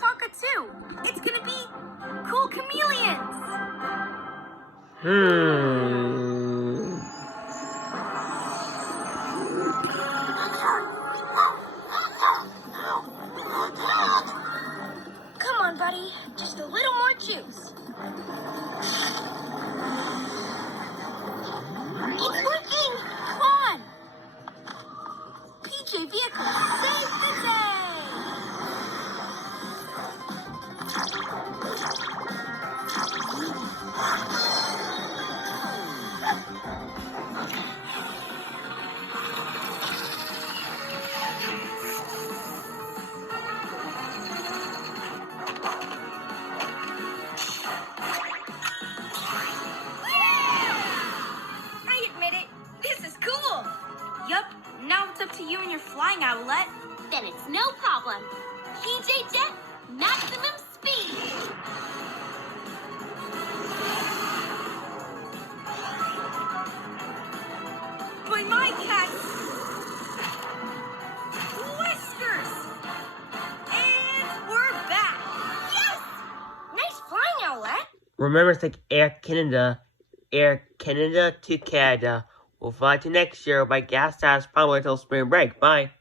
Taka too. It's gonna be cool chameleons. Come on, buddy. Just a little more juice. It's working! Come on! PJ Vehicle saved the day! I admit it. This is cool. Yup. Now it's up to you and your flying owlet. Then it's no problem. PJ Jet, maximum speed. But my cat... Whiskers! And we're back. Yes! Nice flying owlet. Remember, it's like Air Canada to Canada. We'll fly to next year by gas tax probably until spring break. Bye.